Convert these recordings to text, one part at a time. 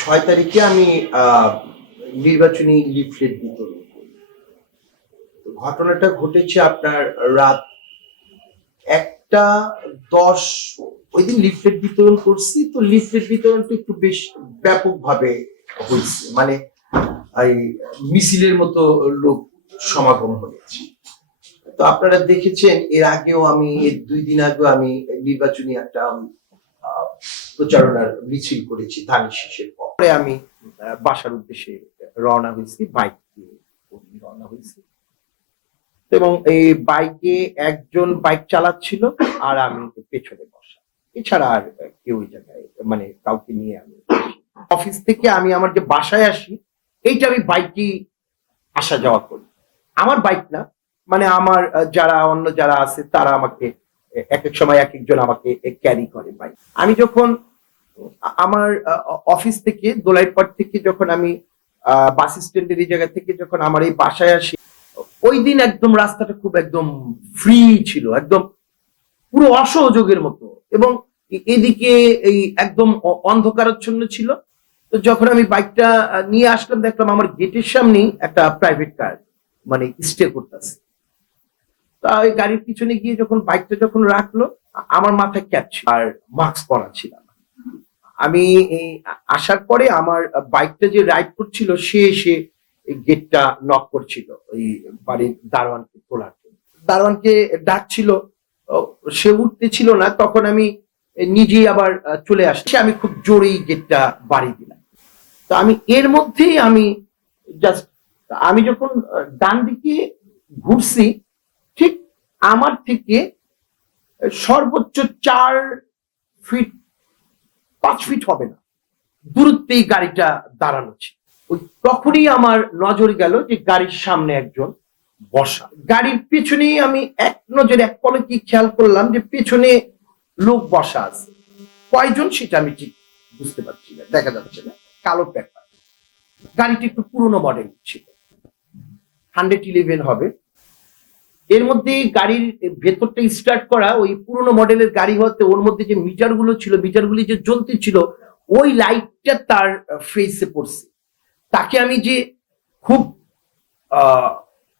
6 তারিখে আমি নির্বাচনী লিফলেট বিতরণ করি। ঘটনাটা ঘটেছে আপনার রাত 1টা 10। ওই দিন লিফলেট বিতরণ করছি, তো লিফলেট বিতরণটা একটু বেশ ব্যাপকভাবে হয়েছে, মানে এই মিছিলের মতো লোক সমাগম হয়েছে। তো আপনারা দেখেছেন এর আগেও আমি, এর 2 দিন আগেও আমি নির্বাচনী একটা প্রচারণার মিছিল করেছি ধানের শীষের পরে। আমি বাসার উদ্দেশ্যে রওনা হয়েছি, বাইক দিয়ে রওনা হয়েছি, এবং এই বাইকে একজন বাইক চালাচ্ছিল আর আমি পেছনে বসা, এছাড়া আর কেউ ওই জায়গায় মানে কাউকে নিয়ে আমি অফিস থেকে আমি আমার যে বাসায় আসি এইটা আমি বাইকে আসা যাওয়া করি। আমার বাইক না, মানে আমার যারা অন্য যারা আছে তারা আমাকে এক এক সময় এক একজন আমাকে ক্যারি করে বাইক। আমি যখন আমার অফিস থেকে দোলাইরপাড় থেকে যখন আমি বাস স্ট্যান্ডের এই জায়গা থেকে যখন আমার এই বাসায় আসি, ওই দিন একদম রাস্তাটা খুব একদম ফ্রি ছিল, একদম পুরো অসহযোগের মতো, এবং এদিকে এই একদম অন্ধকারাচ্ছন্ন ছিল। তো যখন আমি বাইকটা নিয়ে আসলাম দেখলাম আমার গেটের সামনেই একটা প্রাইভেট কার মানে স্টে করতেছে। তা ওই গাড়ির পিছনে গিয়ে যখন বাইকটা যখন রাখলো, আমার মাথায় ক্যাপ ছিল আর মাস্ক পরা ছিল না। আমি এই আসার পরে আমার বাইকটা যে রাইড করছিল সে এসে গেটটা নক করছিল ওই বাড়ির দারোয়ানকে তোলার জন্য, দারোয়ানকে ডাকছিল, সে উঠতে ছিল না। তখন আমি নিজেই আবার চলে আসছি, আমি খুব জোরেই গেটটা বাড়ি দিলাম। তো আমি এর মধ্যেই আমি জাস্ট, আমি যখন ডান দিকে ঘুরছি, ঠিক আমার থেকে সর্বোচ্চ 4 ফিট 5 ফিট হবে না দূরত্বেই গাড়িটা দাঁড়ানো ছিল। ওই তখনই আমার নজর গেল যে গাড়ির সামনে একজন বসা, গাড়ির পেছনেই আমি এক নজরে এক পলকে খেয়াল করলাম যে পেছনে লোক বসা আছে। কয়জন সেটা আমি ঠিক বুঝতে পারছি না, দেখা যাচ্ছে না, কালো পেপার। গাড়িটি একটু পুরোনো মডেল ছিল, 111 হবে। এর মধ্যে গাড়ির ভেতরটা স্টার্ট করা, ওই পুরোনো মডেলের গাড়ি হতে ওর মধ্যে যে মিটার গুলো ছিল, মিটারগুলি যে জ্বলতে ছিল, ওই লাইটটা তার ফেসে পড়ছে। তাকে আমি যে খুব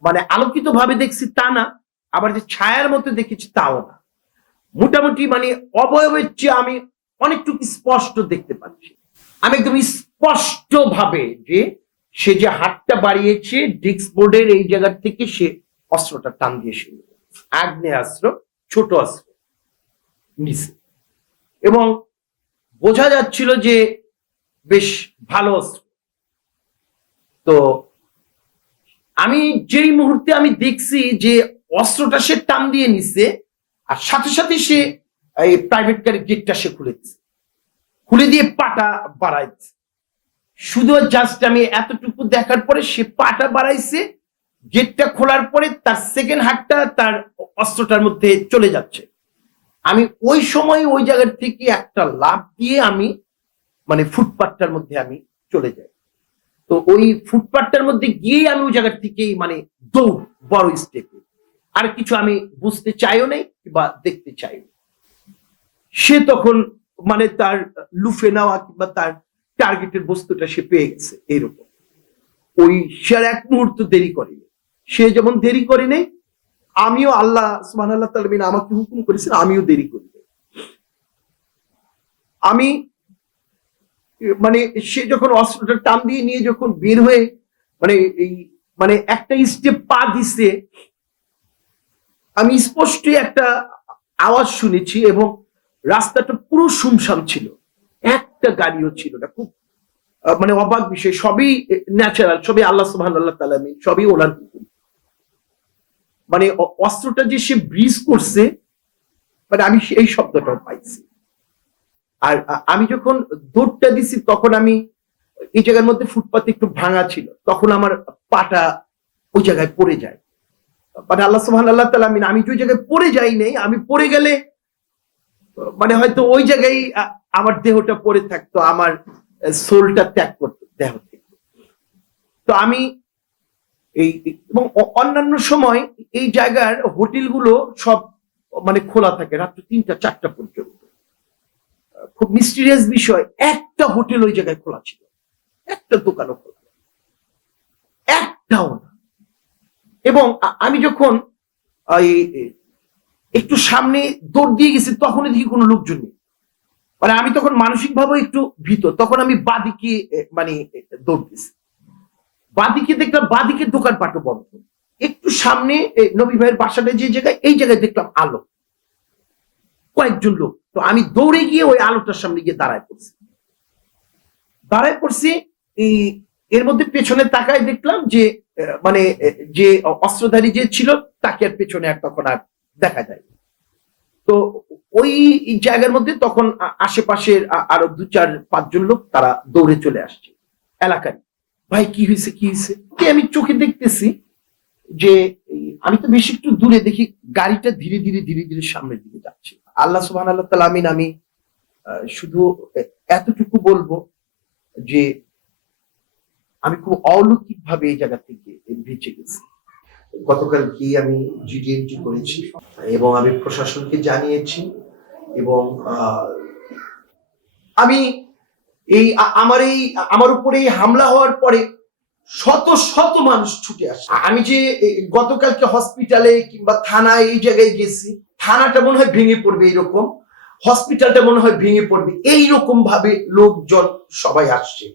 মানে আলোকিত ভাবে দেখছি তা না, আবার যে ছায়ার মতো দেখেছি তাও না, মোটামুটি মানে অবয়বের চেয়ে আমি অনেকটুকু স্পষ্ট দেখতে পাচ্ছি। আমি একদম স্পষ্ট ভাবে যে সে যে হাতটা বাড়িয়েছে ডিস্ক বোর্ডের এই জায়গা থেকে সে অস্ত্রটা টান দিয়ে সে আগ্নেয়াস্ত্র, ছোট অস্ত্র নিছে, এবং বোঝা যাচ্ছিল যে বেশ ভালো অস্ত্র। তো আমি যেই মুহূর্তে আমি দেখছি যে অস্ত্রটা সে টান দিয়ে নিছে, আর সাথে সাথে সে এই প্রাইভেট কারের গেটটা সে খুলে দিয়ে পাটা বাড়াইছে। শুধু জাস্ট আমি এতটুকু দেখার পরে সে পাটা বাড়াইছে, গেটটা খোলার পরে তার সেকেন্ড হাতটা তার অস্ত্রটার মধ্যে চলে যাচ্ছে। আমি ওই সময় ওই জায়গা থেকে একটা লাফ দিয়ে আমি মানে ফুটপাথটার মধ্যে আমি চলে যাই। তো ওই ফুটপাথটার মধ্যে গিয়ে আমি ওই জায়গা থেকেই মানে দৌড়, বড় স্টেপে। আর কিছু আমি বুঝতে চাইও নাই বা দেখতে চাইও। সে তখন মানে তার লুফে নেওয়া কিংবা তার টার্গেটের বস্তুটা সে পেয়ে গেছে এরকম। ওই সে আর এক মুহূর্ত দেরি করেনি। সে যেমন দেরি করে নেই, আমিও আল্লাহ সুবহানাল্লাহ তাআলা আমাকে হুকুম করেছেন আমিও দেরি করি। আমি মানে সে যখন অস্ত্রটা টান দিয়ে নিয়ে যখন বের হয়ে মানে এই মানে একটা স্টেপ পা দিছে, আমি স্পষ্ট একটা আওয়াজ শুনেছি, এবং রাস্তাটা পুরো শুনশান ছিল, একটা গাড়িও ছিল না। খুব মানে অবাক বিষয়, সবই ন্যাচারাল, সবই আল্লাহ সুবহানাল্লাহ তাআলা, সবই ওনার হুকুম। মানে অস্ত্রটা যে সে ব্রিজ করছে, মানে আমি এই শব্দটা পাইছি। আর আমি যখন দৌড়টা দিছি তখন আমি এই জায়গার মধ্যে ফুটপাতে একটু ভাঙা ছিল, তখন আমার পাটা ওই জায়গায় পড়ে যায়। মানে আল্লাহ সুবহানাল্লাহ তাআলা, আমি যে জায়গায় পড়ে যাই নাই, আমি পড়ে গেলে মানে হয়তো ওই জায়গায় আমার দেহটা পড়ে থাকতো, আমার সোলটা ত্যাগ করতো দেহ থেকে। তো আমি এই এবং অন্যান্য সময় এই জায়গার হোটেলগুলো সব মানে খোলা থাকে রাত্রি 3টা 4টা পর্যন্ত। খুব মিস্টিরিয়াস বিষয়, একটা হোটেল ওই জায়গায় খোলা ছিল, একটা দোকানও খোলা, একটাও না। এবং আমি যখন একটু সামনে দৌড় দিয়ে গেছি তখনই দেখি কোনো লোকজন নেই। মানে আমি তখন মানসিক ভাবে একটু ভীত, তখন আমি বাদিকে মানে দৌড় দিয়েছি। বাদিকে দেখলাম বাদিকের দোকানপাটও বন্ধ। একটু সামনে নবী ভাইয়ের বাসাটা যে জায়গায়, এই জায়গায় দেখলাম আলো, কয়েকজন লোক। তো আমি দৌড়ে গিয়ে ওই আলোটার সামনে গিয়ে দাঁড়ায় পড়ছি। এই এর মধ্যে পেছনে তাকায় দেখলাম যে মানে যে অস্ত্রধারী যে ছিল তাকে আর পেছনে আর তখন আর দেখা যায়। তো ওই জায়গার মধ্যে তখন আশেপাশের আরো 2-4-5 জন লোক তারা দৌড়ে চলে আসছে এলাকায়। ভাই কি হয়েছে কি হয়েছে? আমি চোখে দেখতেছি যে আমি তো বেশি একটু দূরে দেখি গাড়িটা ধীরে ধীরে ধীরে ধীরে সামনের দিকে যাচ্ছে। আল্লাহ সুবহানাহু ওয়া তাআলা আমিন। আমি শুধু এতটুকু বলবো যে আমি খুব অলৌকিক ভাবে এই জায়গা থেকে বেঁচে গেছি। গতকাল কি আমি জিডি এন্ট্রি করেছি এবং আমি প্রশাসনকে জানিয়েছি এবং আমি এই আমার উপরে হামলা হওয়ার পরে শত শত মানুষ ছুটে আসে। আমি যে গতকালকে হসপিটালে কিংবা থানায় এই জায়গায় গেছি, থানাটা মনে হয় ভেঙে পড়বে এরকম, হসপিটালটা মনে হয় ভেঙে পড়বে এইরকম ভাবে লোকজন সবাই আসছে।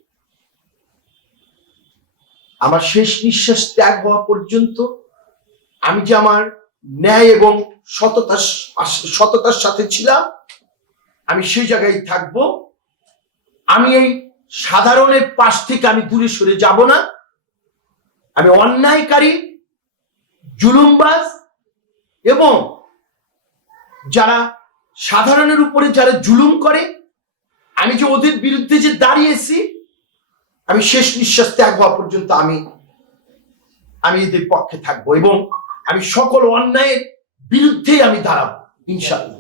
আমার শেষ নিঃশ্বাস ত্যাগ হওয়া পর্যন্ত আমি যে আমার ন্যায় এবং সততার সাথে ছিলাম, আমি সেই জায়গায় থাকবো। আমি এই সাধারণের পাশ থেকে আমি দূরে সরে যাব না। আমি অন্যায়কারী, জুলুমবাজ এবং যারা সাধারণের উপরে যারা জুলুম করে, আমি যে ওদের বিরুদ্ধে যে দাঁড়িয়েছি, আমি শেষ নিঃশ্বাস ত্যাগ হওয়া পর্যন্ত আমি এদের পক্ষে থাকবো এবং আমি সকল অন্যায়ের বিরুদ্ধেই আমি দাঁড়াবো ইনশাআল্লাহ।